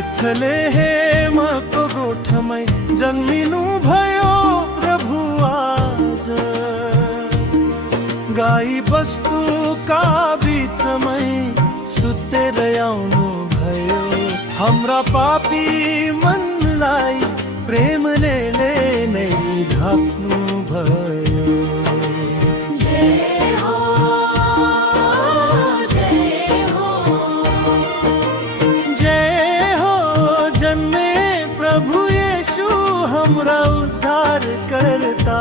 बेथले हे मको गोठमै जन्मिनु भयो प्रभु आज। गाई बस्तुका बीचमै सुतेर आउनु भयो, हाम्रा पापी मनलाई प्रेमले नै ढाक्नु भयो। हमरा उद्धार करता,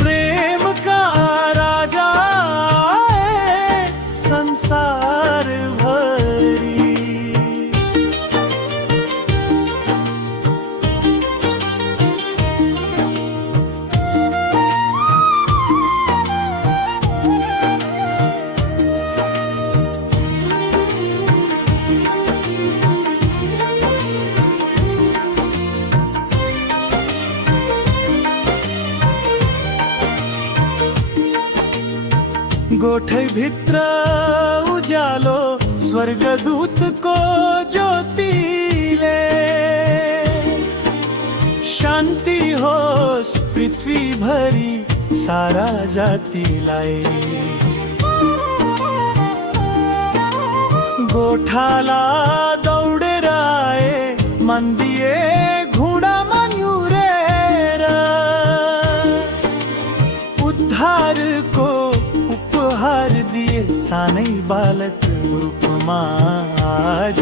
प्रेम का राजा संसार भरी। गोठै भित्र उजालो स्वर्गदूत को ज्योतिले, शान्ति होस् पृथ्वी भरी सारा जातिलाई। गोठाला दौडेर आए मन दिए घुँडा मन्युरेर, उद्धारको उपहार दिए सानै बालक रूपमा आज।